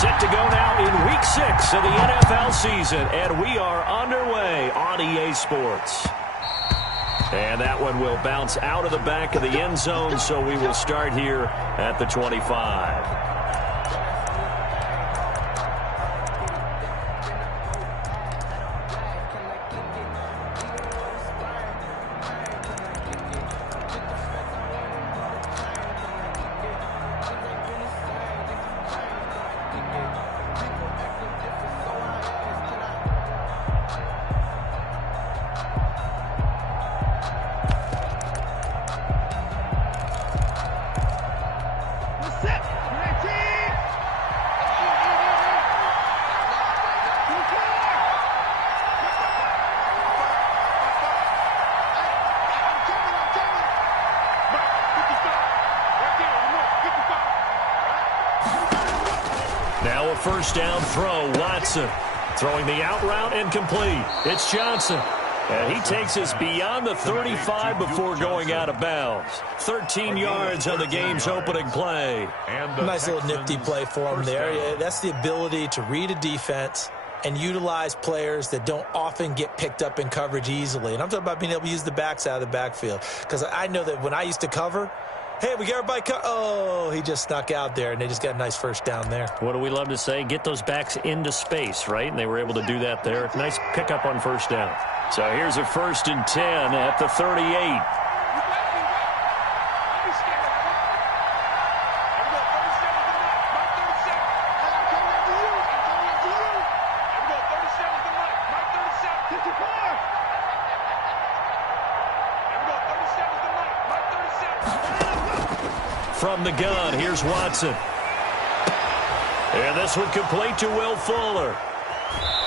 Set to go now in Week 6 of the NFL season, and we are underway on EA Sports. And that one will bounce out of the back of the end zone, so we will start here at the 25. Now a first down throw. Watson throwing the out route and complete. It's Johnson. And he takes us beyond the 35 before going out of bounds. 13 yards on the game's opening play. Nice little nifty play for him there. Yeah, that's the ability to read a defense and utilize players that don't often get picked up in coverage easily. And I'm talking about being able to use the backs out of the backfield. Because I know that when I used to cover, hey, we got everybody oh, he just snuck out there, and they just got a nice first down there. What do we love to say? Get those backs into space, right? And they were able to do that there. Nice pickup on first down. So here's a 1st and 10 at the 38. From the gun, here's Watson. And this one complete to Will Fuller.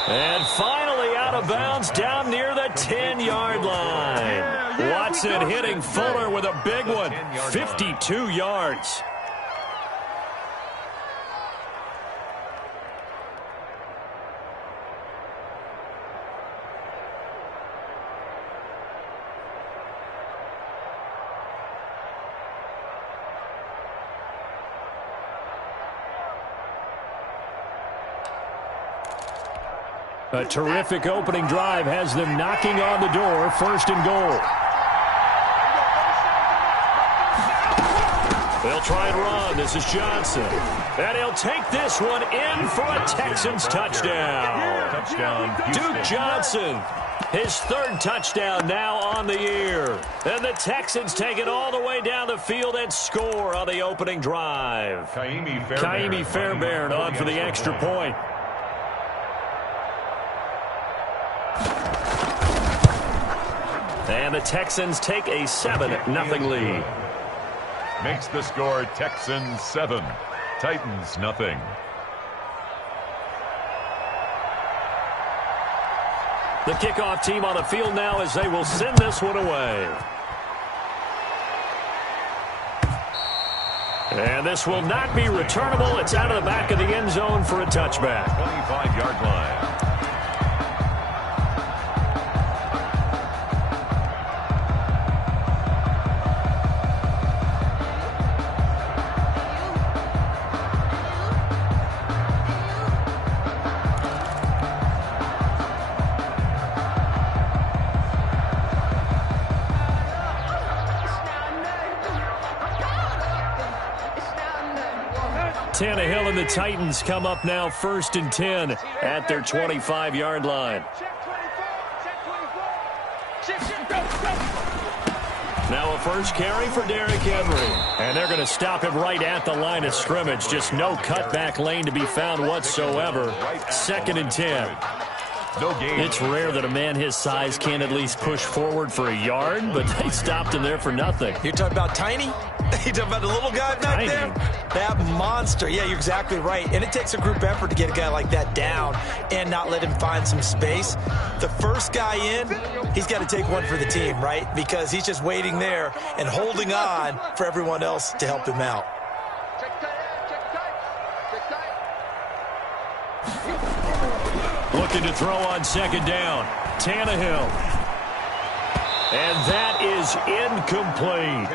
And finally out of bounds down near the 10-yard line. Watson hitting Fuller with a big one. 52 yards. A terrific opening drive has them knocking on the door. 1st and goal. They'll try and run. This is Johnson. And he'll take this one in for a Texans touchdown. Duke Johnson. His 3rd touchdown now on the year. And the Texans take it all the way down the field and score on the opening drive. Kaimi Fairbairn on for the extra point. And the Texans take a 7-0 lead. Makes the score Texans 7, Titans nothing. The kickoff team on the field now as they will send this one away. And this will not be returnable. It's out of the back of the end zone for a touchback. 25-yard line. Tannehill and the Titans come up now 1st and 10 at their 25-yard line. Now a first carry for Derrick Henry. And they're going to stop him right at the line of scrimmage. Just no cutback lane to be found whatsoever. 2nd and 10. It's rare that a man his size can't at least push forward for a yard, but they stopped him there for nothing. You're talking about Tiny? You're talking about the little guy back there? That monster. Yeah, you're exactly right. And it takes a group effort to get a guy like that down and not let him find some space. The first guy in, he's got to take one for the team, right? Because he's just waiting there and holding on for everyone else to help him out. Looking to throw on 2nd down. Tannehill. And that is incomplete.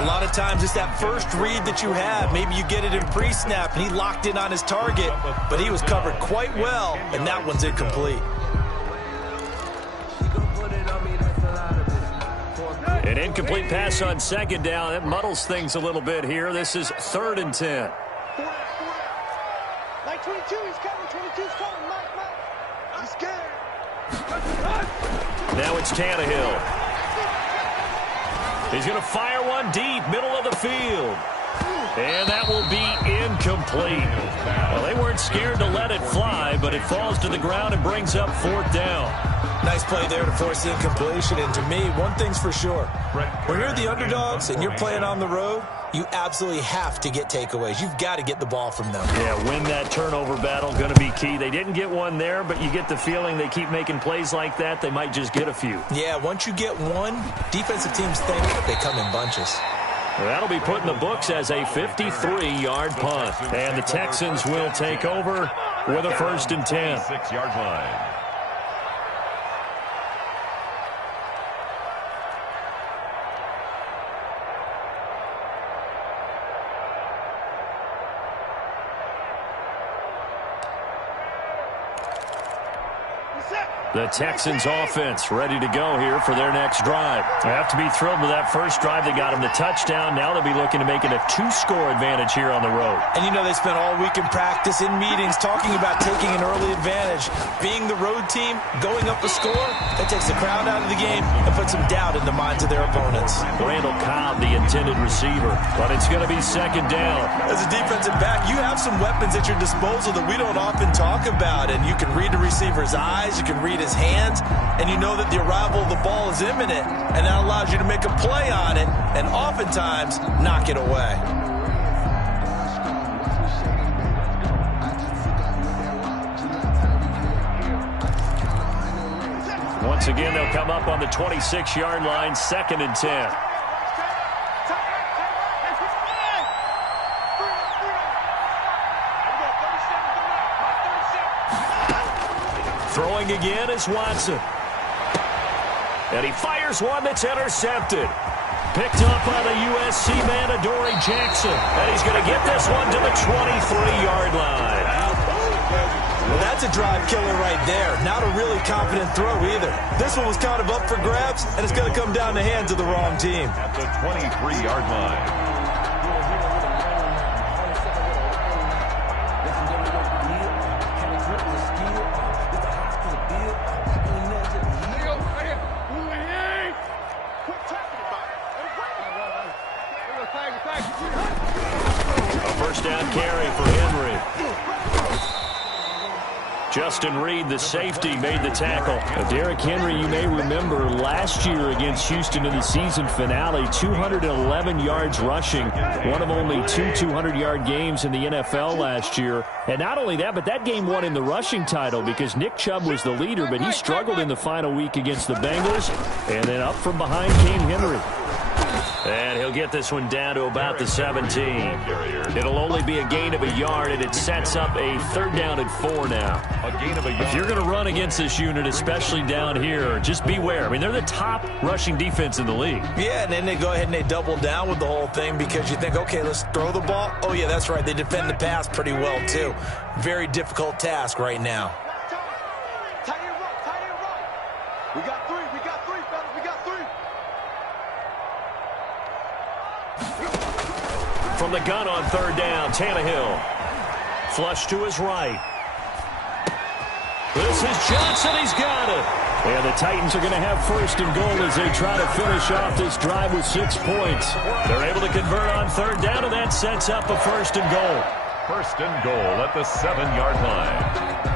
A lot of times it's that first read that you have. Maybe you get it in pre-snap, and he locked in on his target, but he was covered quite well, and that one's incomplete. An incomplete pass on second down. That muddles things a little bit here. This is 3rd and 10. Like 22, he's coming. 22's coming. Mike. I'm scared. Now it's Tannehill. He's going to fire one deep, middle of the field. And that will be incomplete. Well, they weren't scared to let it fly, but it falls to the ground and brings up 4th down. Nice play there to force the incompletion. And to me, one thing's for sure. When you're the underdogs and you're playing on the road, you absolutely have to get takeaways. You've got to get the ball from them. Yeah, win that turnover battle, going to be key. They didn't get one there, but you get the feeling they keep making plays like that, they might just get a few. Yeah, once you get one, defensive teams think they come in bunches. Well, that'll be put in the books as a 53-yard punt. And the Texans will take over with a 1st and 10. 6-yard line. The Texans offense ready to go here for their next drive. They have to be thrilled with that first drive. They got them the touchdown. Now they'll be looking to make it a 2-score advantage here on the road. And you know they spent all week in practice, in meetings, talking about taking an early advantage. Being the road team, going up a score, that takes the crowd out of the game and puts some doubt in the minds of their opponents. Randall Cobb, the intended receiver, but it's going to be 2nd down. As a defensive back, you have some weapons at your disposal that we don't often talk about, and you can read the receiver's eyes, you can read his hands, and you know that the arrival of the ball is imminent, and that allows you to make a play on it and oftentimes knock it away. Once again, they'll come up on the 26-yard line, 2nd and 10. Throwing again is Watson. And he fires one that's intercepted. Picked up by the USC man, Adoree Jackson. And he's going to get this one to the 23-yard line. Well, that's a drive killer right there. Not a really confident throw either. This one was kind of up for grabs, and it's going to come down the hands of the wrong team. At the 23-yard line. Justin Reed, the safety, made the tackle. Derrick Henry, you may remember last year against Houston in the season finale, 211 yards rushing, one of only 2 200-yard games in the NFL last year. And not only that, but that game won in the rushing title because Nick Chubb was the leader, but he struggled in the final week against the Bengals. And then up from behind came Henry. And he'll get this one down to about the 17. It'll only be a gain of a yard, and it sets up a 3rd down and 4 now. A gain of a yard. If you're going to run against this unit, especially down here, just beware. I mean, they're the top rushing defense in the league. Yeah, and then they go ahead and they double down with the whole thing because you think, okay, let's throw the ball. Oh, yeah, that's right. They defend the pass pretty well, too. Very difficult task right now. Tight end run. We got three, fellas. We got three. From the gun on 3rd down, Tannehill. Flush to his right. This is Johnson. He's got it. And the Titans are going to have 1st and goal as they try to finish off this drive with 6 points. They're able to convert on 3rd down, and that sets up a 1st and goal. 1st and goal at the 7-yard line.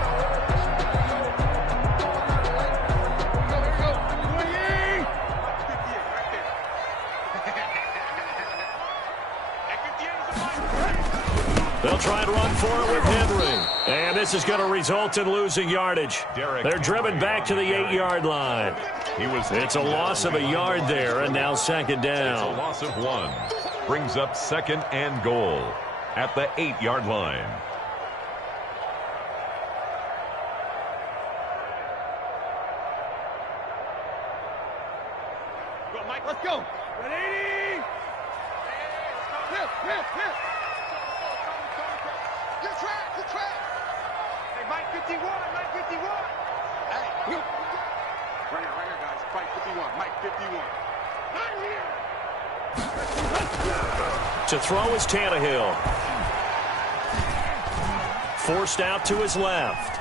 They'll try and run for it with Henry. And this is going to result in losing yardage. They're driven back to the 8-yard line. It's a loss of a yard there, and now 2nd down. It's a loss of 1. Brings up 2nd and goal at the 8-yard line. You're trapped. You're trapped. Hey, Mike 51. Mike 51. Hey. Right here, guys. Fight 51. Mike 51. Right here. To throw is Tannehill. Forced out to his left.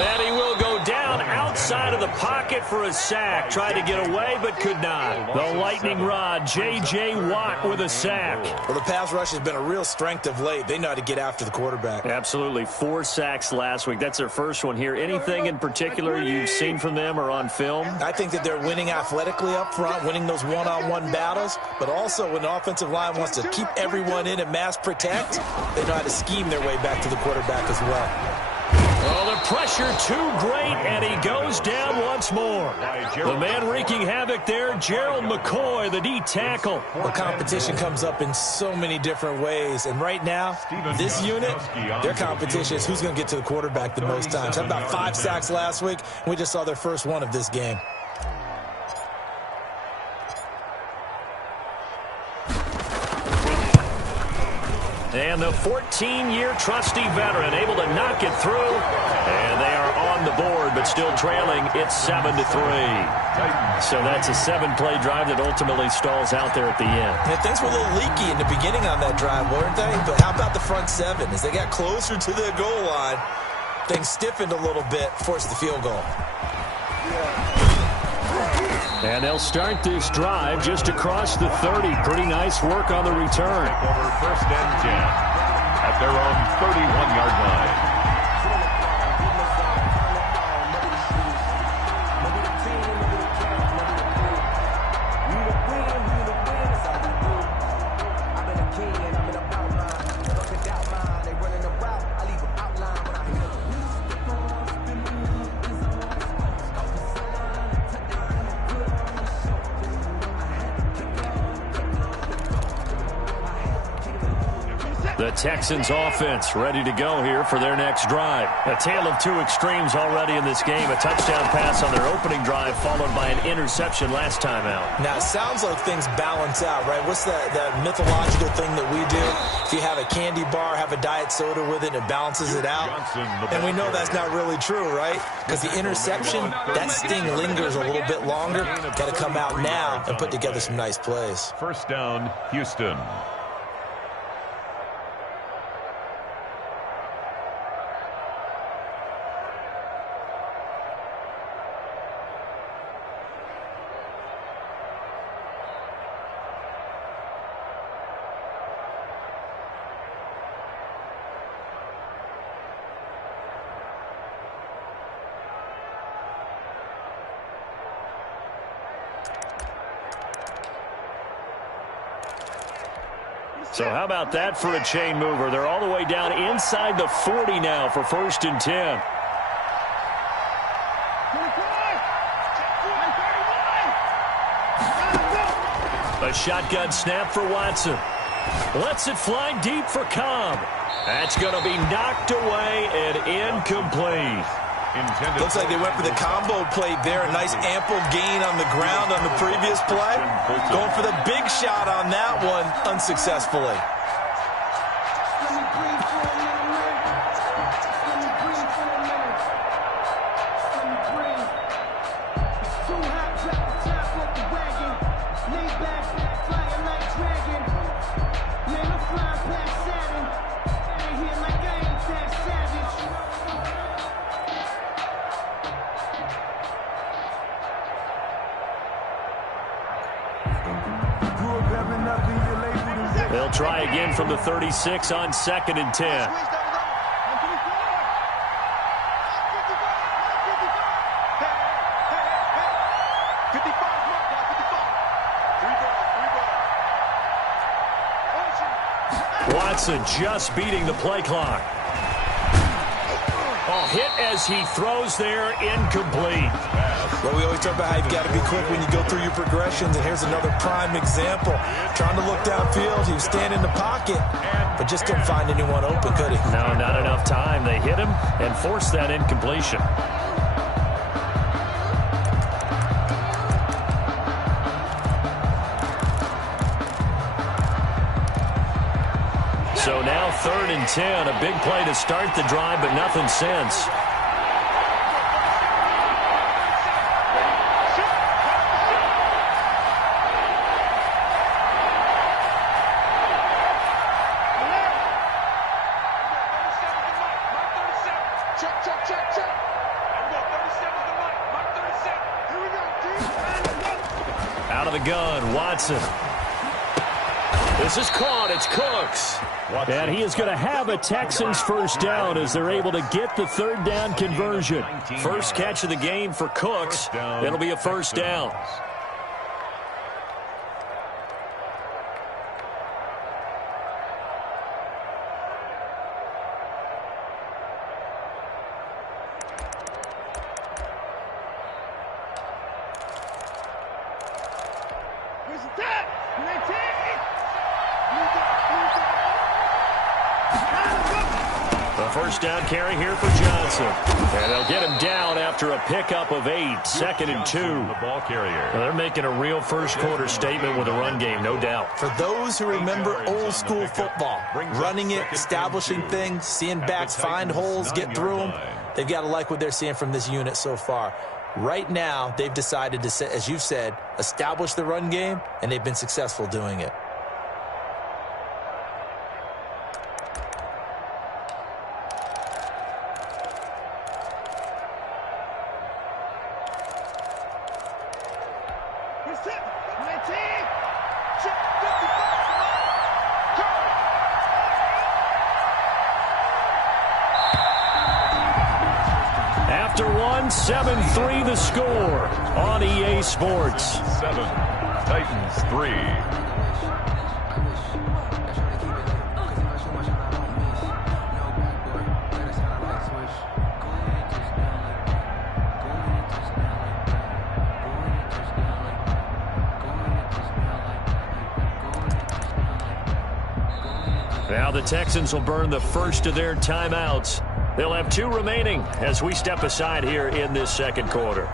And he will go down outside of the pocket for a sack. Tried to get away, but could not. The lightning rod, J.J. Watt with a sack. Well, the pass rush has been a real strength of late. They know how to get after the quarterback. Absolutely. 4 sacks last week. That's their first one here. Anything in particular you've seen from them or on film? I think that they're winning athletically up front, winning those one-on-one battles, but also when the offensive line wants to keep everyone in and mass protect, they know how to scheme their way back to the quarterback as well. Oh, the pressure too great, and he goes down once more. The man wreaking havoc there, Gerald McCoy, the D tackle. Well, competition comes up in so many different ways, and right now, this unit, their competition is who's going to get to the quarterback the most times. Had about 5 sacks last week, and we just saw their first one of this game. And the 14-year trusty veteran able to knock it through. And they are on the board, but still trailing. It's 7-3. So that's a 7-play drive that ultimately stalls out there at the end. And things were a little leaky in the beginning on that drive, weren't they? But how about the front 7? As they got closer to the goal line, things stiffened a little bit, forced the field goal. And they'll start this drive just across the 30. Pretty nice work on the return. Over 1st and 10 at their own 31-yard line. The Texans offense ready to go here for their next drive. A tale of 2 extremes already in this game. A touchdown pass on their opening drive followed by an interception last time out. Now, it sounds like things balance out, right? What's that mythological thing that we do? If you have a candy bar, have a diet soda with it, and it balances it out. And we know that's not really true, right? Because the interception, that sting lingers a little bit longer. Got to come out now and put together some nice plays. 1st down, Houston. So how about that for a chain mover? They're all the way down inside the 40 now for 1st and 10. A shotgun snap for Watson. Lets it fly deep for Cobb. That's going to be knocked away and incomplete. Looks like they went for the combo play there. A nice ample gain on the ground on the previous play. Going for the big shot on that one unsuccessfully. They'll try again from the 36 on 2nd and 10. Watson just beating the play clock. Oh, hit as he throws there, incomplete. Well, we always talk about how you've got to be quick when you go through your progressions, and here's another prime example. Trying to look downfield, he was standing in the pocket, but just couldn't find anyone open, could he? No, not enough time. They hit him and forced that incompletion. So now 3rd and 10. A big play to start the drive, but nothing since. Out of the gun, Watson. This is caught. It's Cooks. And he is going to have a Texans first down as they're able to get the 3rd down conversion. First catch of the game for Cooks. It'll be a first down. First down carry here for Johnson. And they'll get him down after a pickup of 8. 2nd and 2. The ball carrier. Well, they're making a real first-quarter statement with a run game, no doubt. For those who remember old-school football, running it, establishing things, seeing backs find holes, get through them, they've got to like what they're seeing from this unit so far. Right now, they've decided to, as you've said, establish the run game, and they've been successful doing it. After 7-3 the score on EA Sports. 7, Titans 3. Now the Texans will burn the first of their timeouts. They'll have 2 remaining as we step aside here in this second quarter.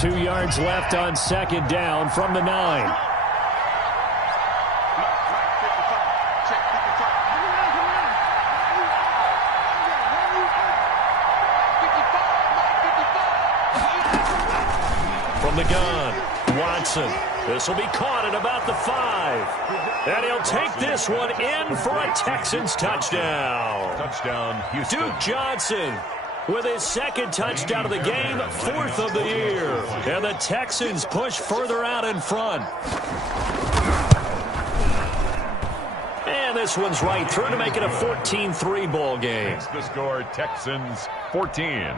Two yards left on second down from the 9. From the gun, Watson. This will be caught at about the 5. And he'll take this one in for a Texans touchdown. Touchdown, Houston. Duke Johnson with his 2nd touchdown of the game, 4th of the year. And the Texans push further out in front. And this one's right through to make it a 14-3 ball game. Makes the score Texans 14,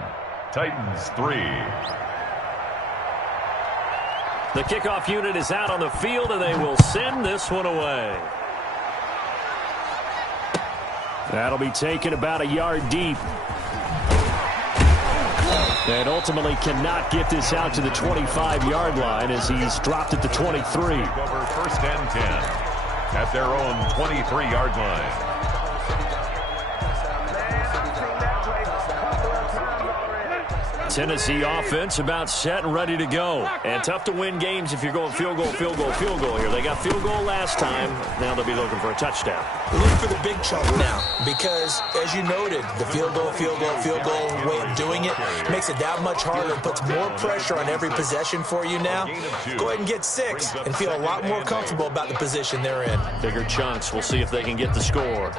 Titans 3. The kickoff unit is out on the field, and they will send this one away. That'll be taken about a yard deep. And ultimately cannot get this out to the 25-yard line as he's dropped at the 23. Over 1st and 10 at their own 23-yard line. Tennessee offense about set and ready to go. And tough to win games if you're going field goal, field goal, field goal here. They got field goal last time. Now they'll be looking for a touchdown. Look for the big chunk now because, as you noted, the field goal way of doing it makes it that much harder and puts more pressure on every possession for you now. Go ahead and get 6 and feel a lot more comfortable about the position they're in. Bigger chunks. We'll see if they can get the score.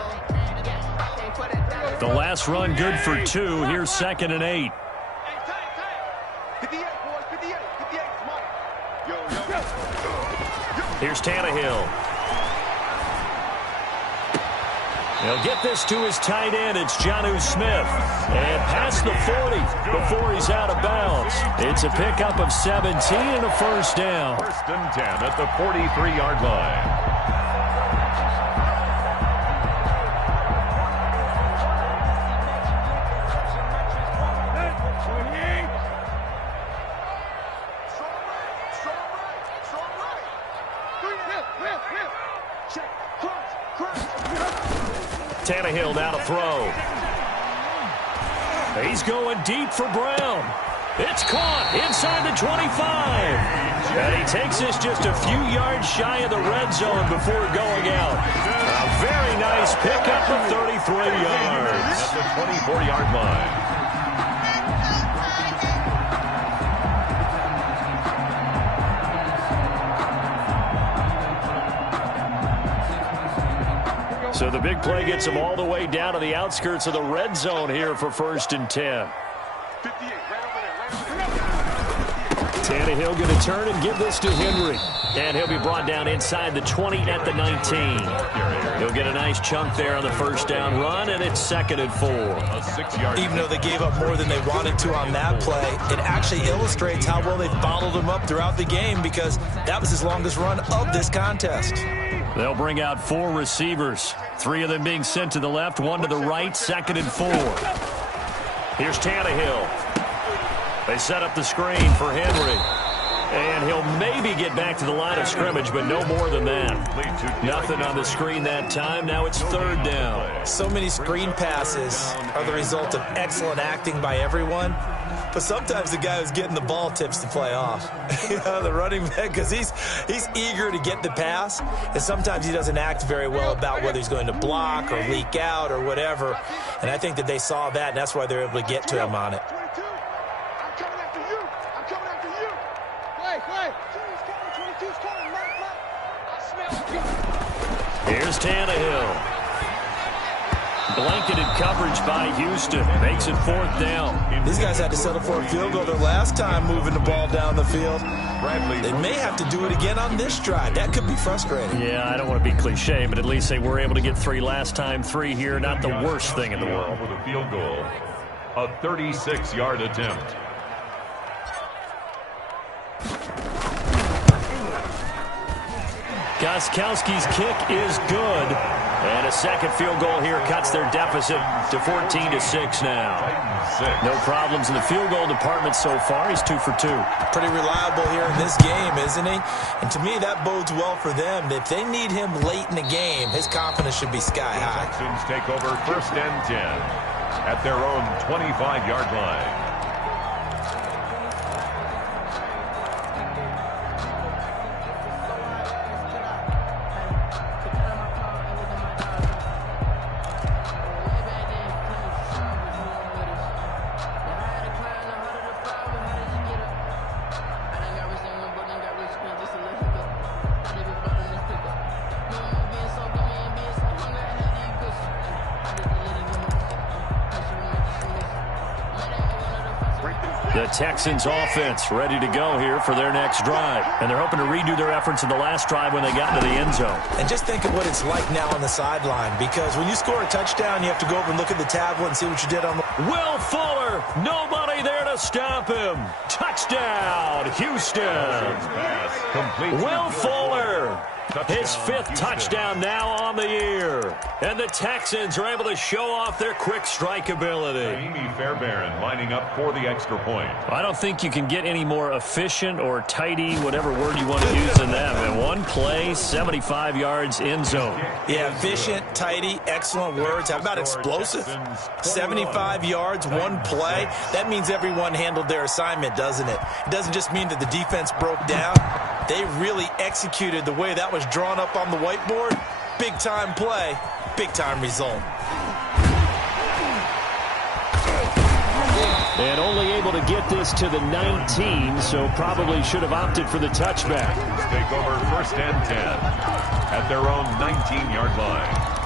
The last run good for 2. Here's 2nd and 8. Here's Tannehill. He'll get this to his tight end. It's Jonnu Smith. And past the 40 before he's out of bounds. It's a pickup of 17 and a first down. 1st and 10 at the 43-yard line. Tannehill now to throw. He's going deep for Brown. It's caught inside the 25. And he takes this just a few yards shy of the red zone before going out. A very nice pickup of 33 yards. At the 24-yard line. So the big play gets him all the way down to the outskirts of the red zone here for 1st and 10. Tannehill going to turn and give this to Henry. And he'll be brought down inside the 20 at the 19. He'll get a nice chunk there on the first down run, and it's 2nd and 4. Even though they gave up more than they wanted to on that play, it actually illustrates how well they followed him up throughout the game, because that was his longest run of this contest. They'll bring out 4 receivers. 3 of them being sent to the left, 1 to the right, 2nd and 4. Here's Tannehill. They set up the screen for Henry. And he'll maybe get back to the line of scrimmage, but no more than that. Nothing on the screen that time. Now it's 3rd down. So many screen passes are the result of excellent acting by everyone. But sometimes the guy who's getting the ball tips the play off. The running back, because he's eager to get the pass, and sometimes he doesn't act very well about whether he's going to block or leak out or whatever. And I think that they saw that, and that's why they're able to get to him on it. I'm coming after you. I'm coming after you. Play. 22's coming. I smell. Here's Tannehill. Blanketed coverage by Houston. Makes it 4th down. These guys had to settle for a field goal their last time moving the ball down the field. They may have to do it again on this drive. That could be frustrating. Yeah, I don't want to be cliche, but at least they were able to get 3 last time. 3 here, not the worst thing in the world. For the field goal, a 36-yard attempt. Gostkowski's kick is good. And a 2nd field goal here cuts their deficit to 14-6 now. No problems in the field goal department so far. He's 2 for 2. Pretty reliable here in this game, isn't he? And to me, that bodes well for them. If they need him late in the game, his confidence should be sky high. The Texans take over 1st and 10 at their own 25-yard line. The Texans offense ready to go here for their next drive. And they're hoping to redo their efforts in the last drive when they got into the end zone. And just think of what it's like now on the sideline, because when you score a touchdown, you have to go over and look at the tablet and see what you did on the... Will Fuller, nobody there to stop him. Touchdown, Houston. Will Fuller, his 5th touchdown now on the year. And the Texans are able to show off their quick strike ability. Amy Fairbairn lining up for the extra point. I don't think you can get any more efficient or tidy, whatever word you want to use than that. And 1 play, 75 yards in zone. Yeah, efficient, tidy, excellent words. How about explosive? 75 yards, 1 play. That means everyone handled their assignment, doesn't it? It doesn't just mean that the defense broke down. They really executed the way that was drawn up on the whiteboard. Big-time play, big-time result. And only able to get this to the 19, so probably should have opted for the touchback. Take over 1st and 10 at their own 19-yard line.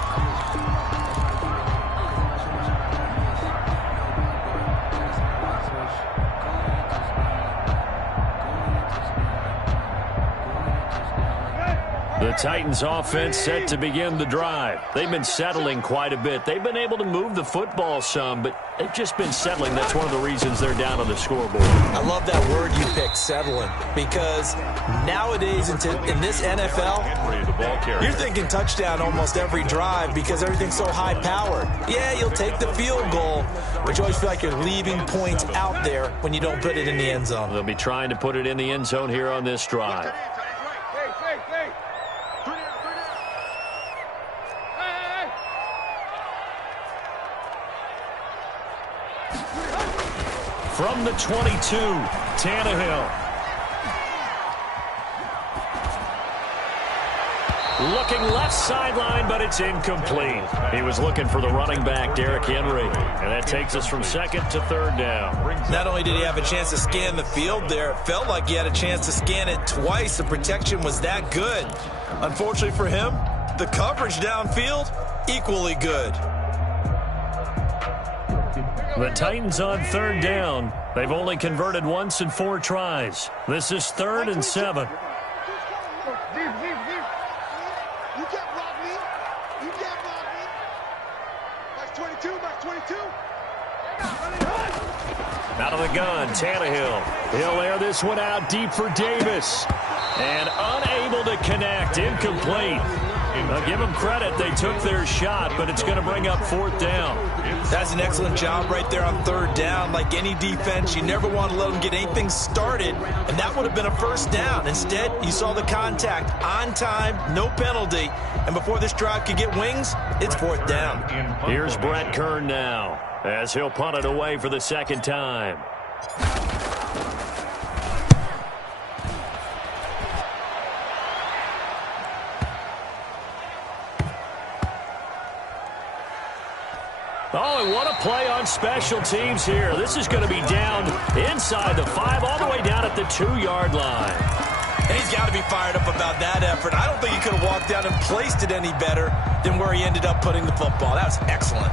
The Titans offense set to begin the drive. They've been settling quite a bit. They've been able to move the football some, but they've just been settling. That's one of the reasons they're down on the scoreboard. I love that word you picked, settling, because nowadays in this NFL, you're thinking touchdown almost every drive because everything's so high-powered. Yeah, you'll take the field goal, but you always feel like you're leaving points out there when you don't put it in the end zone. They'll be trying to put it in the end zone here on this drive. 3 From the 22, Tannehill. Looking left sideline, but it's incomplete. He was looking for the running back, Derrick Henry. And that takes us from second to third down. Not only did he have a chance to scan the field there, it felt like he had a chance to scan it twice. The protection was that good. Unfortunately for him, the coverage downfield, equally good. The Titans on third down. They've only converted once in 4 tries. This is 3rd and 7. Out of the gun, Tannehill. He'll air this one out deep for Davis. And unable to connect. Incomplete. Now give them credit. They took their shot, but it's going to bring up 4th down. That's an excellent job right there on 3rd down. Like any defense, you never want to let them get anything started, and that would have been a 1st down. Instead, you saw the contact on time, no penalty, and before this drive could get wings, it's 4th down. Here's Brett Kern now, as he'll punt it away for the 2nd time. Oh, and what a play on special teams here. This is going to be down inside the 5, all the way down at the 2-yard line. And he's got to be fired up about that effort. I don't think he could have walked down and placed it any better than where he ended up putting the football. That was excellent.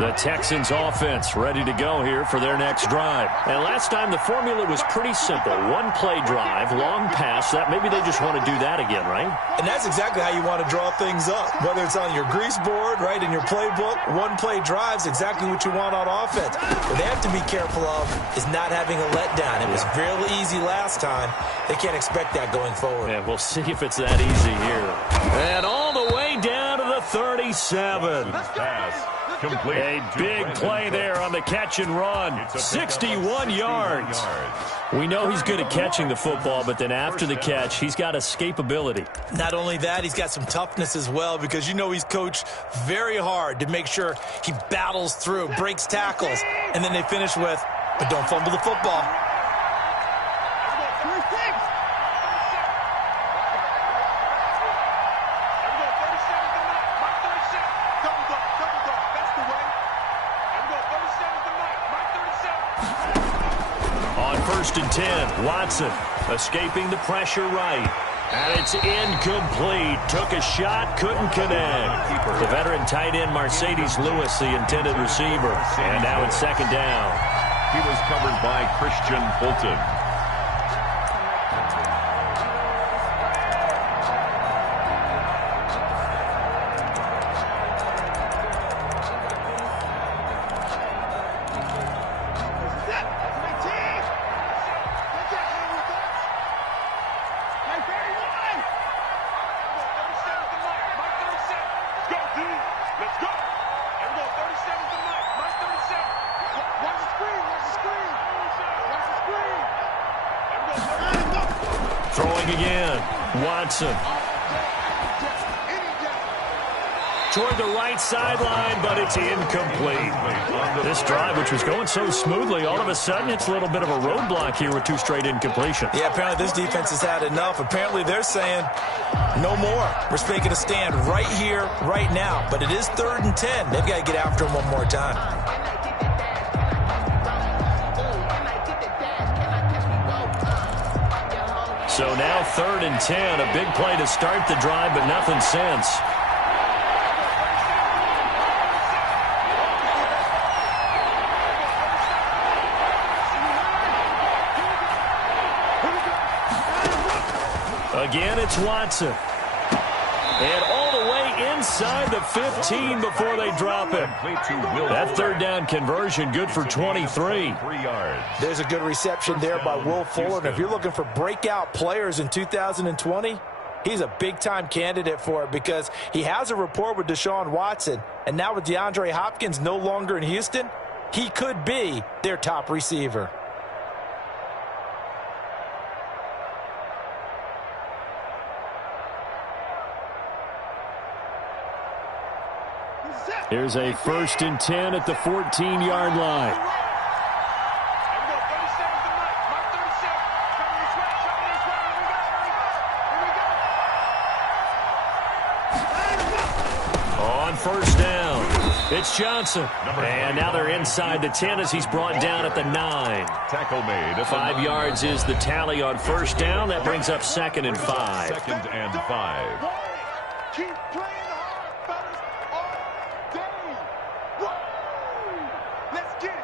The Texans offense ready to go here for their next drive. And last time the formula was pretty simple. 1-play drive, long pass. That maybe they just want to do that again, right? And that's exactly how you want to draw things up. Whether it's on your grease board, right, in your playbook, 1-play drive's exactly what you want on offense. What they have to be careful of is not having a letdown. It was fairly easy last time. They can't expect that going forward. Yeah, we'll see if it's that easy here. And all the way down to the 37. A big play there on the catch and run. 61 yards. We know he's good at catching the football, but then after the catch, he's got escapability. Not only that, he's got some toughness as well, because you know he's coached very hard to make sure he battles through, breaks tackles, and then they finish with, but don't fumble the football. First and 10, Watson escaping the pressure right. And it's incomplete. Took a shot, couldn't connect. The veteran tight end Mercedes Lewis, the intended receiver. And now it's 2nd down. He was covered by Christian Fulton. Throwing again. Watson. Toward the right sideline, but it's incomplete. This drive, which was going so smoothly, all of a sudden it's a little bit of a roadblock here with 2 straight incompletions. Yeah, apparently this defense has had enough. Apparently they're saying no more. We're making a stand right here, right now. But it is 3rd and 10. They've got to get after him one more time. So now 3rd and 10. A big play to start the drive, but nothing since. Again, it's Watson. And all the way inside the 15 before they drop him. That 3rd down conversion good for 23. There's a good reception there by Will Fuller. And if you're looking for breakout players in 2020, He's a big-time candidate for it because he has a rapport with Deshaun Watson. And now with DeAndre Hopkins no longer in Houston, he could be their top receiver. Here's a 1st and 10 at the 14-yard line. On 1st down, it's Johnson. And now they're inside the 10 as he's brought down at the 9. Tackle made. 5 yards is the tally on 1st down. That brings up 2nd and 5. 2nd and 5. Keep playing hard, fellas, all day. Woo! Let's get it.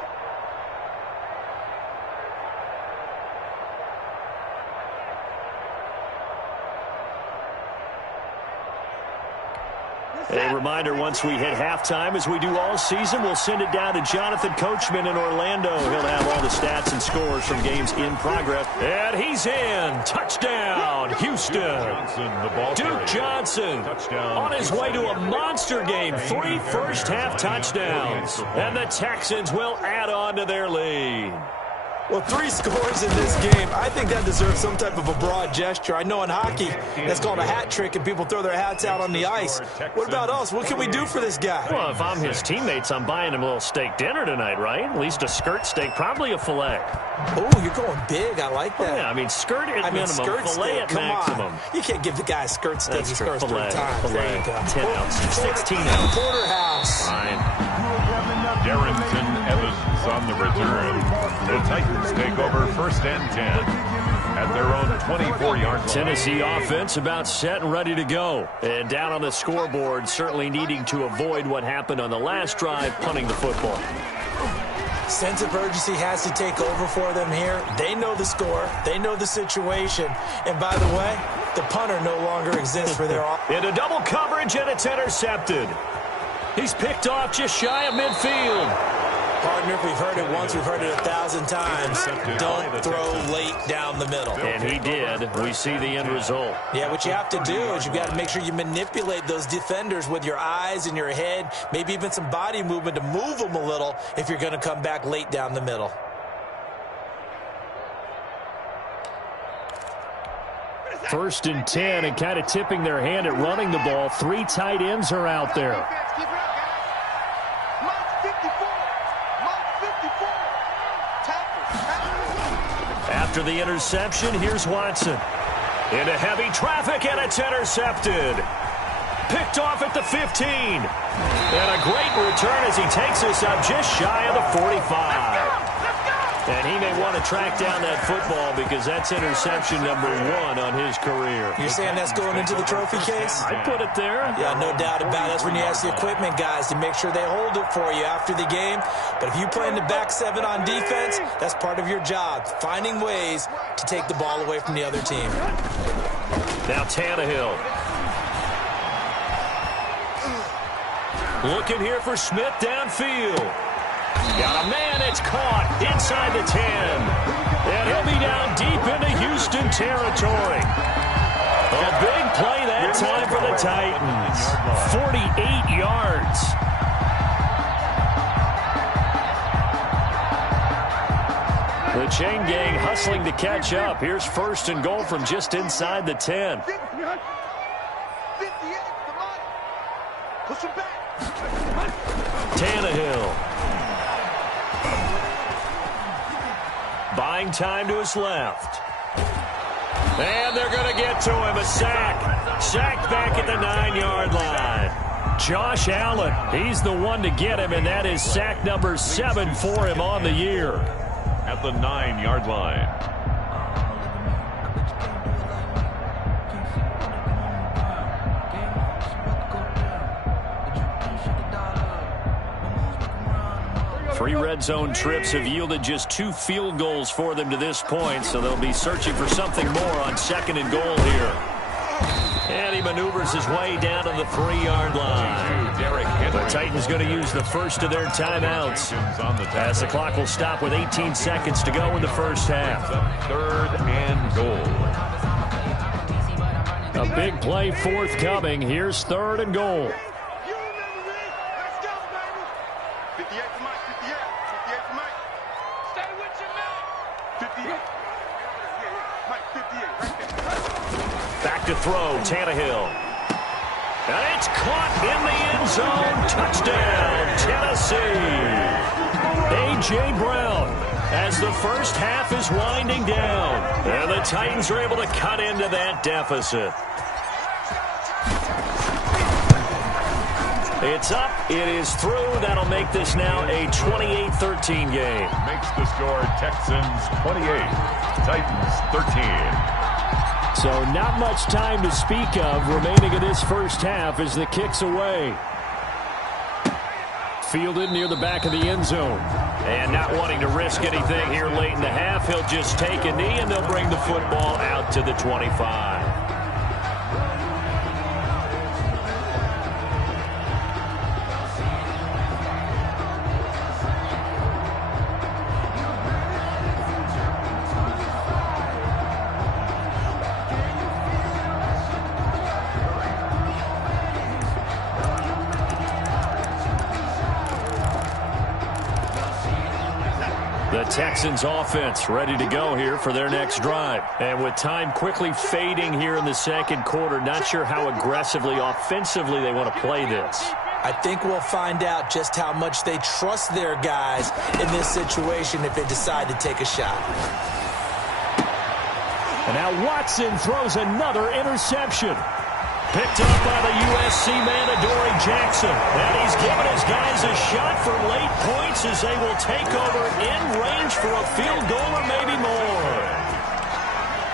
A reminder, once we hit halftime, as we do all season, we'll send it down to Jonathan Coachman in Orlando. He'll have all the stats and scores from games in progress. And he's in. Touchdown, Houston. Duke Johnson on his way to a monster game. 3 first-half touchdowns. And the Texans will add on to their lead. Well, 3 scores in this game. I think that deserves some type of a broad gesture. I know in hockey, that's called a hat trick, and people throw their hats out on the ice. What about us? What can we do for this guy? Well, if I'm his teammates, I'm buying him a little steak dinner tonight, right? At least a skirt steak, probably a filet. Oh, you're going big. I like that. Yeah, I mean, skirt at minimum, skirt filet steak. at Come maximum. on. You can't give the guy a skirt steak. That's He scores 3 filet, times. There you go. 10 ounces, 16 ounces. Porterhouse. Fine. Darrington Evans on the return. The Titans take over 1st and 10 at their own 24-yard line. Tennessee offense about set and ready to go. And down on the scoreboard, certainly needing to avoid what happened on the last drive, punting the football. Sense of urgency has to take over for them here. They know the score. They know the situation. And by the way, the punter no longer exists for their offense. Into double coverage, and it's intercepted. He's picked off just shy of midfield. Partner, we've heard it once, we've heard it 1,000 times. Don't throw late down the middle. And he did. We see the end result. Yeah, what you have to do is you've got to make sure you manipulate those defenders with your eyes and your head, maybe even some body movement to move them a little if you're going to come back late down the middle. First and 10, and kind of tipping their hand at running the ball. 3 tight ends are out there. After the interception, here's Watson. Into heavy traffic, and it's intercepted. Picked off at the 15. And a great return as he takes us up just shy of the 45. And he may want to track down that football because that's interception number 1 on his career. You're saying that's going into the trophy case? I put it there. Yeah, no doubt about it. That's when you ask the equipment guys to make sure they hold it for you after the game. But if you play in the back 7 on defense, that's part of your job, finding ways to take the ball away from the other team. Now Tannehill. Looking here for Smith downfield. Got a man, it's caught inside the 10. And he'll be down deep into Houston territory. A big play that time for the Titans. 48 yards. The chain gang hustling to catch up. Here's 1st and goal from just inside the 10. 58, push him back. Tannehill. Buying time to his left. And they're going to get to him. A sack. Sacked back at the 9-yard line. Josh Allen, he's the one to get him, and that is sack number 7 for him on the year. At the 9-yard line. Three red zone trips have yielded just 2 field goals for them to this point, so they'll be searching for something more on 2nd and goal here. And he maneuvers his way down to the 3-yard line. The Titans going to use the first of their timeouts as the clock will stop with 18 seconds to go in the first half. 3rd and goal. A big play forthcoming. Here's 3rd and goal. You remember me. Let's go, baby. 58 for Mike. 58. 58 for Mike. Stay with your man. 58. Mike, 58. Right there. Back to throw. Tannehill. And it's caught in the end zone. Touchdown, Tennessee. A.J. Brown, as the first half is winding down. And the Titans are able to cut into that deficit. It's up. It is through. That'll make this now a 28-13 game. Makes the score Texans 28, Titans 13. So not much time to speak of remaining in this first half as the kick's away. Fielded near the back of the end zone. And not wanting to risk anything here late in the half, he'll just take a knee and they'll bring the football out to the 25. The Texans offense ready to go here for their next drive. And with time quickly fading here in the second quarter, not sure how aggressively, offensively they want to play this. I think we'll find out just how much they trust their guys in this situation if they decide to take a shot. And now Watson throws another interception. Picked up by the USC man, Adoree Jackson. And he's given his guys a shot for late points as they will take over in range for a field goal or maybe more.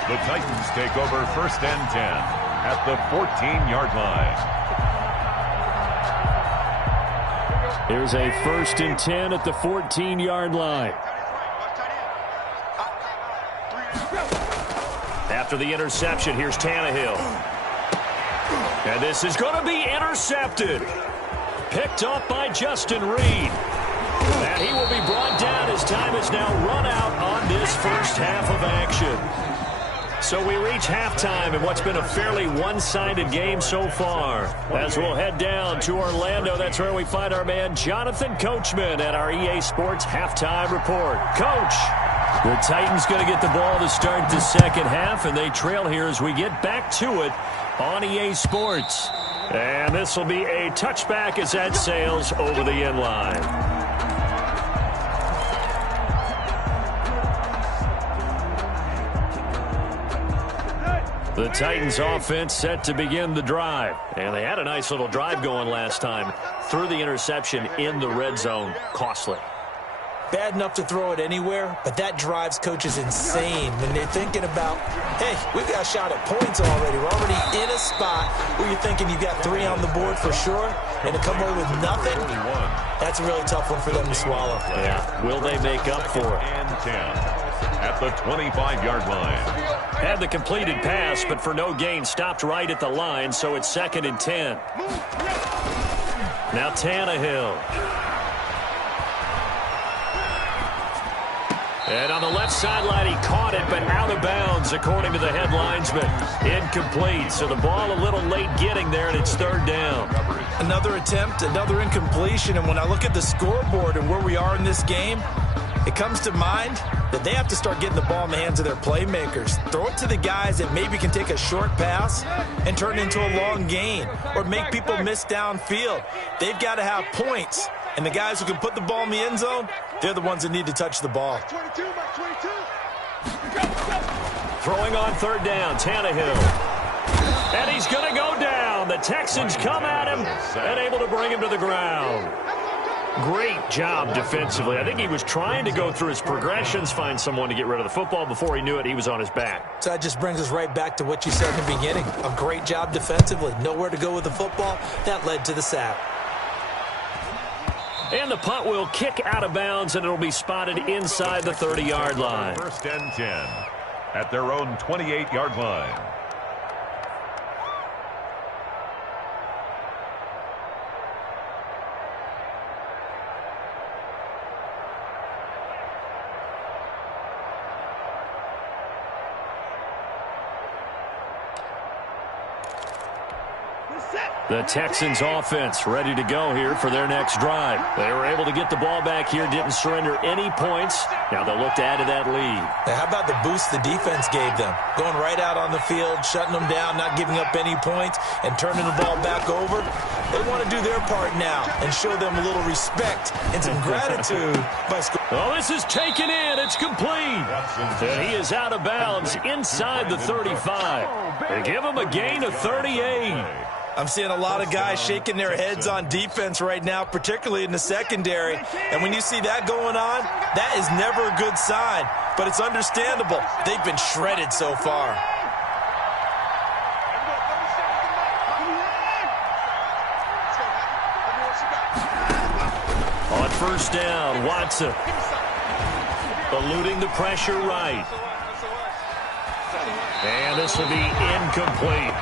The Titans take over 1st and 10 at the 14-yard line. Here's a 1st and 10 at the 14-yard line. After the interception, here's Tannehill. And this is going to be intercepted. Picked up by Justin Reed. And he will be brought down as time is now run out on this first half of action. So we reach halftime in what's been a fairly one-sided game so far. As we'll head down to Orlando, that's where we find our man Jonathan Coachman at our EA Sports Halftime Report. Coach, the Titans going to get the ball to start the second half, and they trail here as we get back to it on EA Sports. And this will be a touchback as that sails over the end line. The Titans offense set to begin the drive. And they had a nice little drive going last time. Threw the interception in the red zone. Costly. Bad enough to throw it anywhere, but that drives coaches insane when they're thinking about, hey, we've got a shot at points already. We're already in a spot where you're thinking you got 3 on the board for sure, and to come away with nothing, that's a really tough one for them to swallow. Yeah. Will they make up for it? And 10 at the 25-yard line. Had the completed pass, but for no gain, stopped right at the line, so it's 2nd and 10. Now Tannehill. And on the left sideline, he caught it, but out of bounds, according to the head linesman. Incomplete, so the ball a little late getting there, and it's 3rd down. Another attempt, another incompletion, and when I look at the scoreboard and where we are in this game, it comes to mind that they have to start getting the ball in the hands of their playmakers. Throw it to the guys that maybe can take a short pass and turn it into a long gain or make people miss downfield. They've got to have points, and the guys who can put the ball in the end zone, they're the ones that need to touch the ball. 22, Mike, 22. Throwing on 3rd down, Tannehill. And he's going to go down. The Texans come at him and able to bring him to the ground. Great job defensively. I think he was trying to go through his progressions, find someone to get rid of the football. Before he knew it, he was on his back. So that just brings us right back to what you said in the beginning. A great job defensively. Nowhere to go with the football. That led to the sack. And the punt will kick out of bounds, and it'll be spotted inside the 30-yard line. 1st and 10 at their own 28-yard line. The Texans offense ready to go here for their next drive. They were able to get the ball back here, didn't surrender any points. Now they'll look to add to that lead. Now, how about the boost the defense gave them? Going right out on the field, shutting them down, not giving up any points, and turning the ball back over. They want to do their part now and show them a little respect and some gratitude by scoring. Oh, this is taken in. It's complete. And he is out of bounds inside the 35. They give him a gain of 38. I'm seeing a lot of guys shaking their heads on defense right now, particularly in the secondary. And when you see that going on, that is never a good sign. But it's understandable. They've been shredded so far. On first down, Watson. Eluding the pressure right. And this will be incomplete.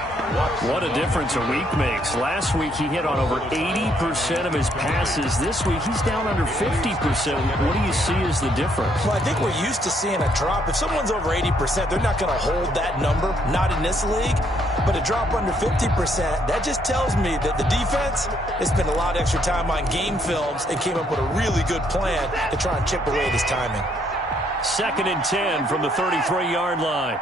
What a difference a week makes. Last week he hit on over 80% of his passes. This week he's down under 50%. What do you see as the difference? Well, I think we're used to seeing a drop. If someone's over 80%, they're not going to hold that number, not in this league. But a drop under 50%, that just tells me that the defense has spent a lot of extra time on game films and came up with a really good plan to try and chip away this timing. 2nd and 10 from the 33-yard line.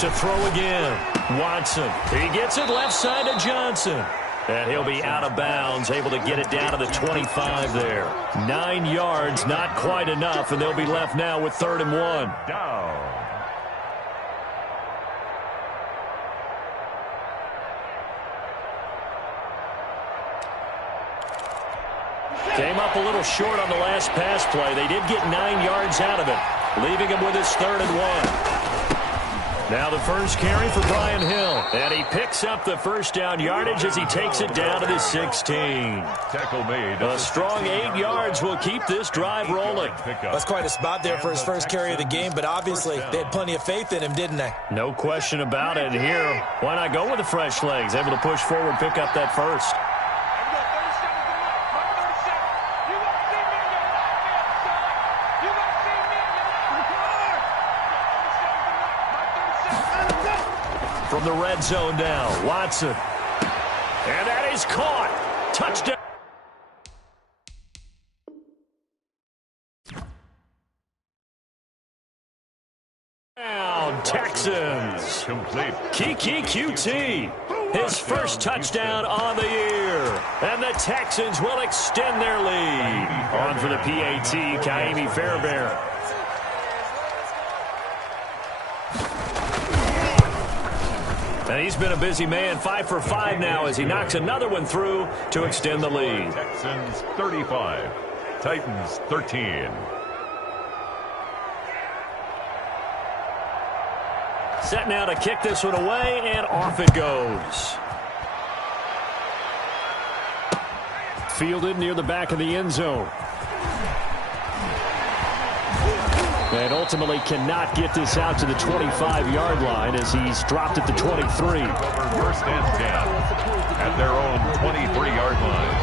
To throw again, Watson. He gets it left side to Johnson. And he'll be out of bounds, able to get it down to the 25 there. 9 yards, not quite enough, and they'll be left now with 3rd and 1. Down. Came up a little short on the last pass play. They did get 9 yards out of it, leaving him with his 3rd and 1. Now the first carry for Brian Hill. And he picks up the first down yardage as he takes it down to the 16. Tackle made. A strong 8 yards will keep this drive rolling. That's quite a spot there for his first carry of the game, but obviously they had plenty of faith in him, didn't they? No question about it. Here, why not go with the fresh legs? Able to push forward, pick up that first. From the red zone now, Watson. And that is caught. Touchdown. Texans. Complete. Kiki QT. His first touchdown on the year. And the Texans will extend their lead. On for the PAT, Kaimi Fairbairn. And he's been a busy man, 5 for 5 now as he knocks another one through to extend the lead. Texans 35, Titans 13. Set now to kick this one away, and off it goes. Fielded near the back of the end zone. And ultimately cannot get this out to the 25-yard line as he's dropped at the 23. Over 1st and 10 at their own 23-yard line.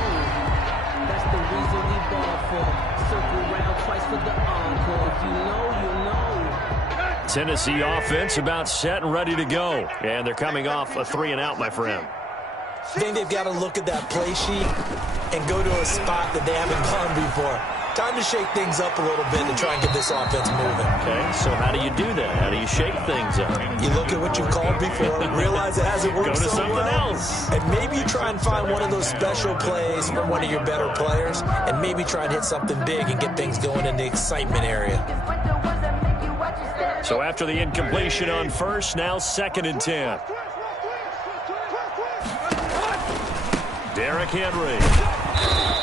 That's the reason we ball for. Circle round twice for the encore. If you know, you know. Tennessee offense about set and ready to go. And they're coming off a 3-and-out, my friend. I think they've got to look at that play sheet and go to a spot that they haven't gone before. Time to shake things up a little bit to try and get this offense moving. Okay, so how do you do that? How do you shake things up? You look at what you've called before, realize it hasn't worked Go to so something well, else. and maybe you try and find one of those special plays from one of your better players, and maybe try and hit something big and get things going in the excitement area. So after the incompletion on first, now 2nd and 10. Derrick Henry.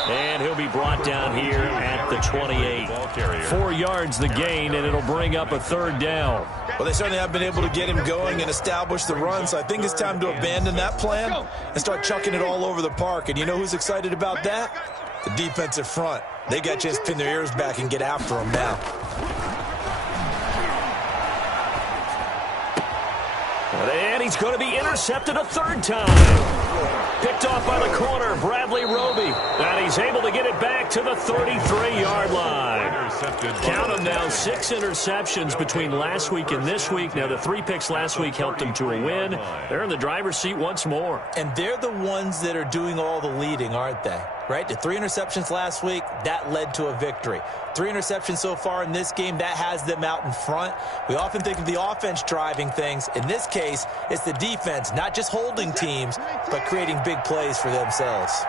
And he'll be brought down here at the 28. 4 yards the gain, and it'll bring up a 3rd down. Well, they certainly have been able to get him going and establish the run, so I think it's time to abandon that plan and start chucking it all over the park. And you know who's excited about that? The defensive front. They got a chance to pin their ears back and get after him now. And he's going to be intercepted a 3rd time. Picked off by the corner, Bradley Roby. And he's He's able to get it back to the 33-yard line. Count them now, 6 interceptions between last week and this week. Now, the 3 picks last week helped them to a win. They're in the driver's seat once more. And they're the ones that are doing all the leading, aren't they? Right? The 3 interceptions last week, that led to a victory. 3 interceptions so far in this game, that has them out in front. We often think of the offense driving things. In this case, it's the defense, not just holding teams, but creating big plays for themselves.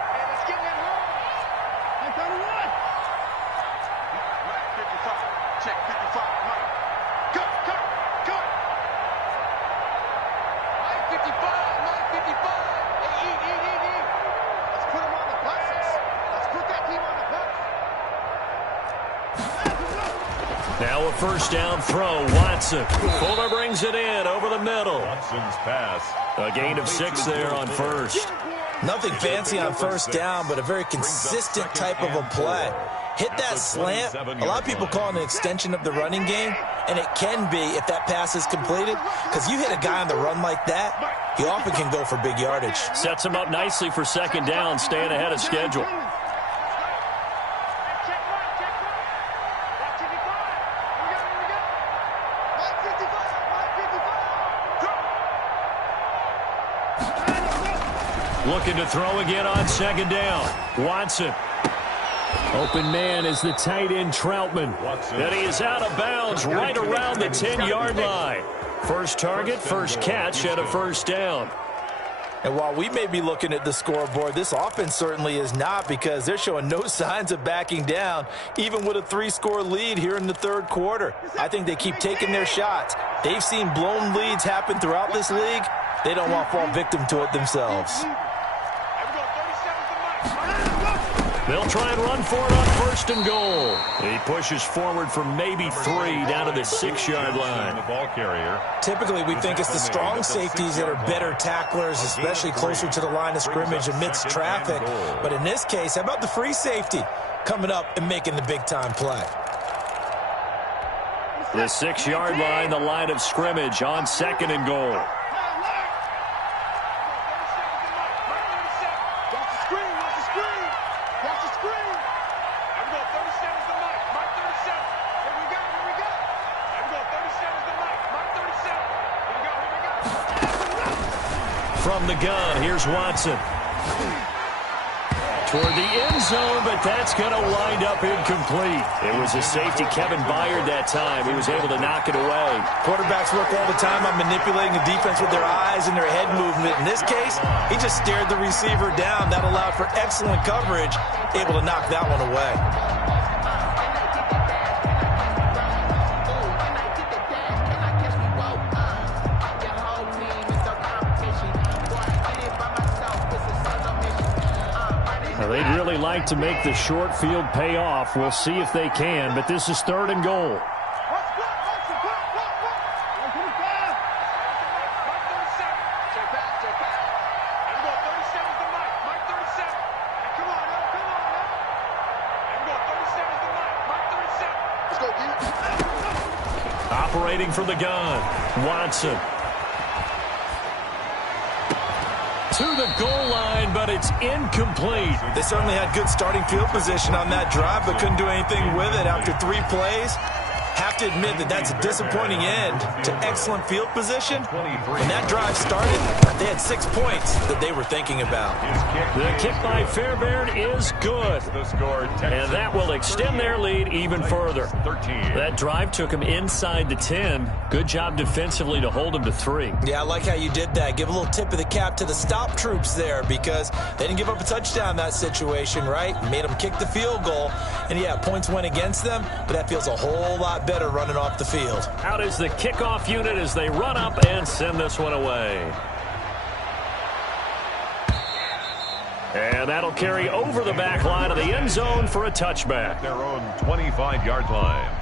Now a first down throw, Watson. Fuller brings it in over the middle. Watson's pass. A gain of 6 there on first. Nothing fancy on first down, but a very consistent type of a play. Hit that slant. A lot of people call it an extension of the running game, and it can be if that pass is completed, because you hit a guy on the run like that, he often can go for big yardage. Sets him up nicely for second down, staying ahead of schedule. Looking to throw again on second down. Watson. Open man is the tight end Troutman. And he is out of bounds right around the 10-yard line. First target, first catch, and a first down. And while we may be looking at the scoreboard, this offense certainly is not, because they're showing no signs of backing down, even with a 3-score lead here in the third quarter. I think they keep taking their shots. They've seen blown leads happen throughout this league. They don't want to fall victim to it themselves. They'll try and run for it on first and goal. He pushes forward for maybe 3 down to the 6-yard line. The ball carrier. Typically, we think it's the strong safeties that are better tacklers, especially closer to the line of scrimmage amidst traffic. But in this case, how about the free safety coming up and making the big-time play? The 6-yard line, the line of scrimmage on second and goal. From the gun, here's Watson. Toward the end zone, but that's going to wind up incomplete. It was a safety, Kevin Byard, that time. He was able to knock it away. Quarterbacks work all the time on manipulating the defense with their eyes and their head movement. In this case, he just stared the receiver down. That allowed for excellent coverage, able to knock that one away. They'd really like to make the short field pay off. We'll see if they can, but this is third and goal. Operating from the gun, Watson. To the goal line, but it's incomplete. They certainly had good starting field position on that drive, but couldn't do anything with it after 3 plays. Have to admit that that's a disappointing end to excellent field position. When that drive started, they had 6 points that they were thinking about. The kick by Fairbairn is good. And that will extend their lead even further. That drive took them inside the 10. Good job defensively to hold them to 3. Yeah, I like how you did that. Give a little tip of the cap to the stop troops there, because they didn't give up a touchdown in that situation, right? Made them kick the field goal. And yeah, points went against them, but that feels a whole lot better running off the field. Out is the kickoff unit as they run up and send this one away. And that'll carry over the back line of the end zone for a touchback. Their own 25-yard line.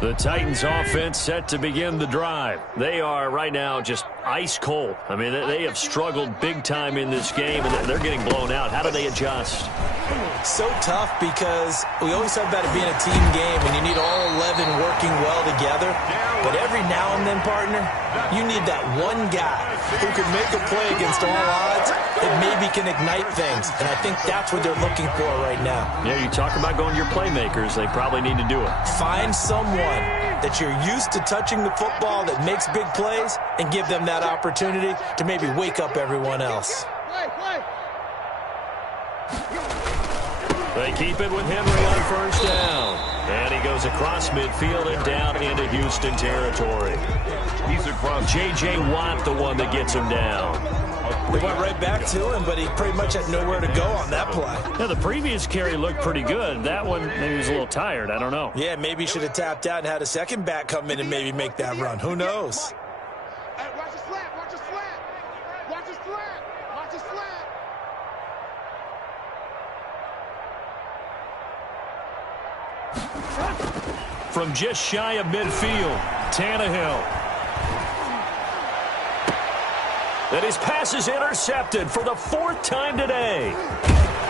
The Titans offense set to begin the drive. They are right now just ice cold. I mean, they have struggled big time in this game, and they're getting blown out. How do they adjust? So tough because we always talk about it being a team game, and you need all 11 working well together. But every now and then, partner, you need that one guy who can make a play against all odds that maybe can ignite things. And I think that's what they're looking for right now. Yeah, you talk about going to your playmakers. They probably need to do it. Find someone that you're used to touching the football that makes big plays and give them that opportunity to maybe wake up everyone else. They keep it with Henry on first down. And he goes across midfield and down into Houston territory. He's across. J.J. Watt, the one that gets him down. They went right back to him, but he pretty much had nowhere to go on that play. Yeah, the previous carry looked pretty good. That one, maybe he was a little tired. I don't know. Yeah, maybe he should have tapped out and had a second back come in and maybe make that run. Who knows? Hey, watch his flat, watch his flat. Watch his flat, watch his flat. From just shy of midfield, Tannehill. And his pass is intercepted for the fourth time today.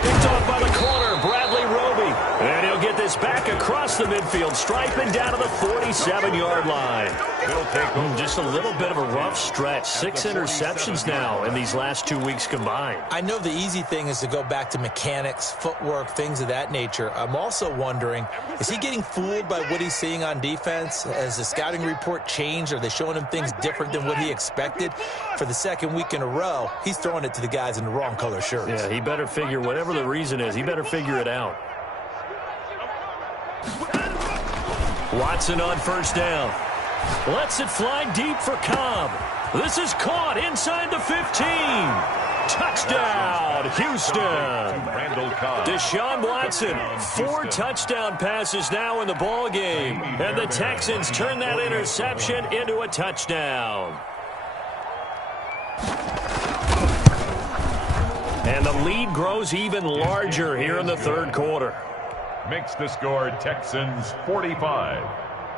Picked off by the corner, Bradley Roby. And he'll get this back across the midfield stripe and down to the 47-yard line. Just a little bit of a rough stretch. 6 interceptions now in these last 2 weeks combined. I know the easy thing is to go back to mechanics, footwork, things of that nature. I'm also wondering, is he getting fooled by what he's seeing on defense? Has the scouting report changed? Are they showing him things different than what he expected? For the second week in a row, he's throwing it to the guys in the wrong color shirts. Yeah, he better figure, whatever the reason is, he better figure it out. Watson on first down. Lets it fly deep for Cobb. This is caught inside the 15. Touchdown, Houston. Deshaun Watson, 4 touchdown passes now in the ball game. And the Texans turn that interception into a touchdown. And the lead grows even larger here in the third quarter. Makes the score Texans 45,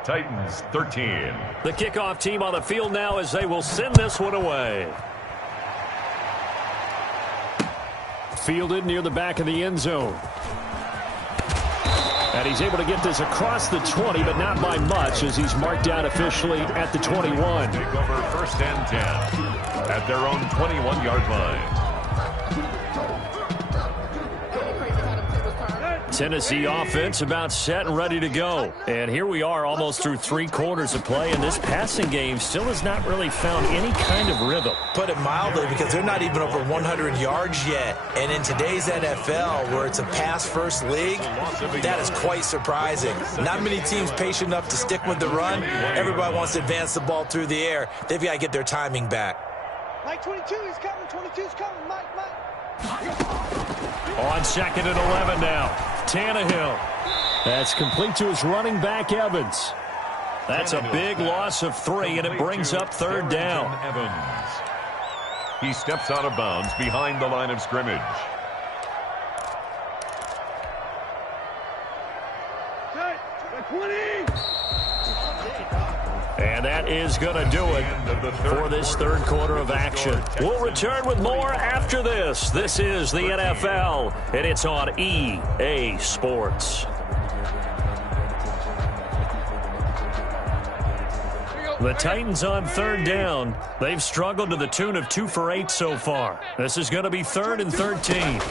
Titans 13. The kickoff team on the field now as they will send this one away. Fielded near the back of the end zone. And he's able to get this across the 20, but not by much as he's marked down officially at the 21. Take over first and 10 at their own 21-yard line. Tennessee offense about set and ready to go. And here we are almost through 3 quarters of play, and this passing game still has not really found any kind of rhythm. Put it mildly, because they're not even over 100 yards yet. And in today's NFL, where it's a pass-first league, that is quite surprising. Not many teams patient enough to stick with the run. Everybody wants to advance the ball through the air. They've got to get their timing back. Mike 22 is coming, 22's coming, Mike. On second and 11 now. Tannehill. That's complete to his running back, Evans. That's a big loss of 3, and it brings up third down. Evans. He steps out of bounds behind the line of scrimmage. And that is going to do it for this third quarter of action. We'll return with more after this. This is the NFL, and it's on EA Sports. The Titans on third down. They've struggled to the tune of 2 for 8 so far. This is going to be 3rd and 13.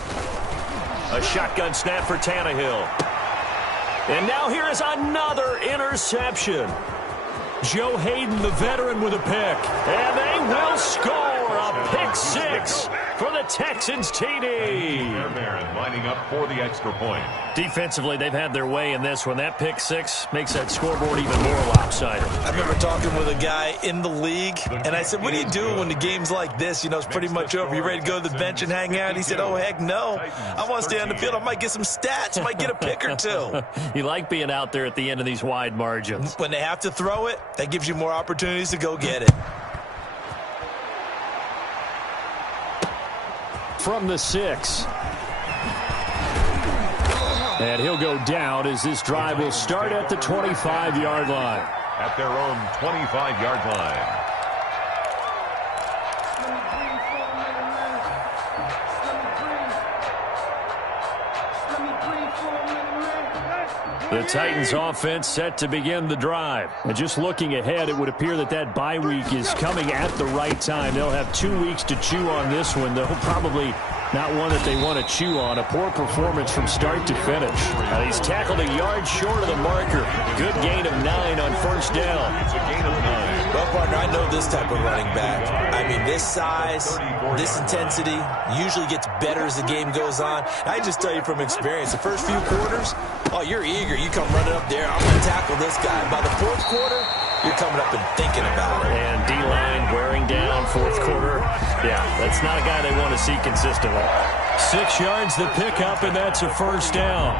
A shotgun snap for Tannehill. And now here is another interception. Joe Hayden, the veteran, with a pick. And they will score a pick 6 for the Texans TD. Lining up for the extra point. Defensively, they've had their way in this one. That pick 6 makes that scoreboard even more lopsided. I remember talking with a guy in the league, and I said, what do you do when the game's like this? You know, it's pretty much over. You ready to go to the bench and hang out? He said, oh, heck no. I want to stay on the field. I might get some stats. I might get a pick or 2. You like being out there at the end of these wide margins. When they have to throw it, that gives you more opportunities to go get it. From the 6. And he'll go down as this drive will start at the 25-yard line. At their own 25-yard line. The Titans offense set to begin the drive. And just looking ahead, it would appear that that bye week is coming at the right time. They'll have 2 weeks to chew on this one. They'll probably not one that they want to chew on. A poor performance from start to finish. He's tackled a yard short of the marker. Good gain of 9 on first down. It's a gain of 9. Well, partner, I know this type of running back. I mean, this size, this intensity usually gets better as the game goes on. I just tell you from experience, the first few quarters, oh, you're eager. You come running up there. I'm going to tackle this guy. By the fourth quarter, you're coming up and thinking about it. And D-line wearing down fourth quarter. Yeah, that's not a guy they want to see consistently. 6 yards the pickup, and that's a first down.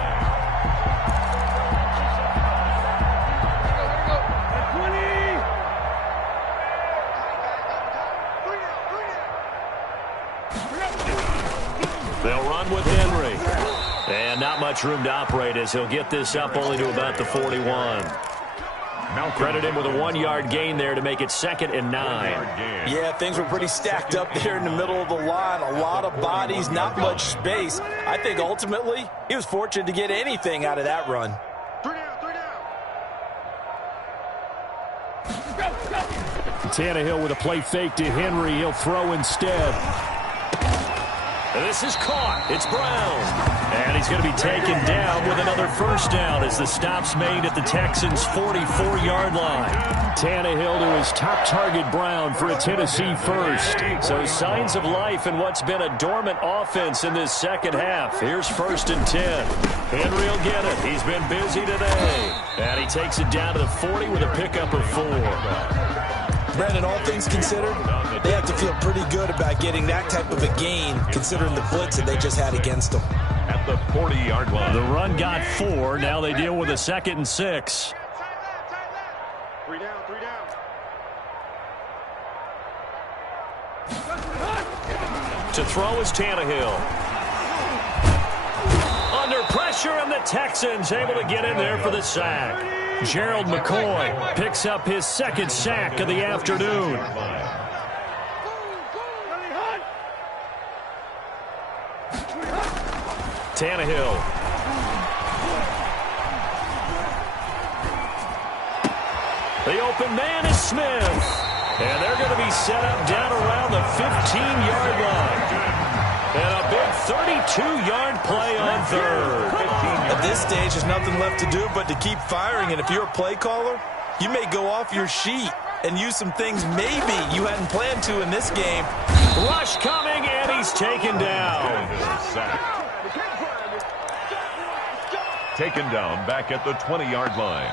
They'll run with Henry. And not much room to operate as he'll get this up only to about the 41. Credit him with a 1-yard gain there to make it 2nd and 9. Yeah, things were pretty stacked up there in the middle of the line. A lot of bodies, not much space. I think ultimately he was fortunate to get anything out of that run. 3 down. Tannehill with a play fake to Henry. He'll throw instead. This is caught. It's Brown. And he's going to be taken down with another first down as the stop's made at the Texans' 44-yard line. Tannehill to his top target, Brown, for a Tennessee first. So signs of life in what's been a dormant offense in this second half. Here's 1st and 10. Henry will get it. He's been busy today. And he takes it down to the 40 with a pickup of 4. Brandon, all things considered, they have to feel pretty good about getting that type of a gain, considering the blitz that they just had against them. At the 40-yard line. The run got 4. Now they deal with a 2nd and 6. 3 down. To throw is Tannehill. Under pressure, and the Texans able to get in there for the sack. Gerald McCoy picks up his 2nd sack of the afternoon. Tannehill. The open man is Smith. And they're going to be set up down around the 15-yard line. And a big 32-yard play on 3rd. At this stage, there's nothing left to do but to keep firing. And if you're a play caller, you may go off your sheet and use some things maybe you hadn't planned to in this game. Rush coming, and he's taken down. Taken down back at the 20-yard line.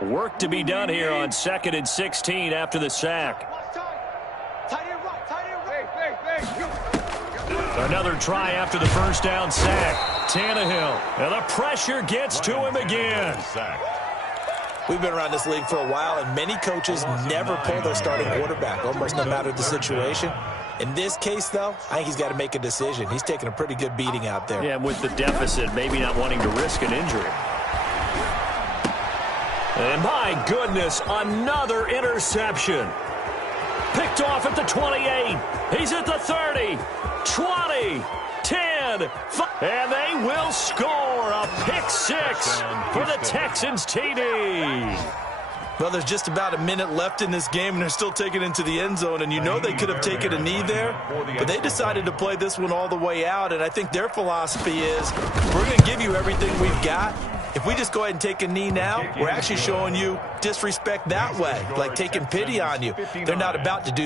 Work to be done here on 2nd and 16 after the sack. Another try after the first down sack. Tannehill, and the pressure gets to him again. We've been around this league for a while, and many coaches never pull their starting quarterback, almost no matter the situation. In this case, though, I think he's got to make a decision. He's taking a pretty good beating out there. Yeah, with the deficit, maybe not wanting to risk an injury. And my goodness, another interception. Picked off at the 28. He's at the 30, 20, 10, 5, and they will score a pick 6 for the Texans TD. Well, there's just about a minute left in this game, and they're still taking it into the end zone, and you know they could have taken a knee there, but they decided to play this one all the way out, and I think their philosophy is, we're going to give you everything we've got. If we just go ahead and take a knee now, we're actually showing you disrespect that way, like taking pity on you. They're not about to do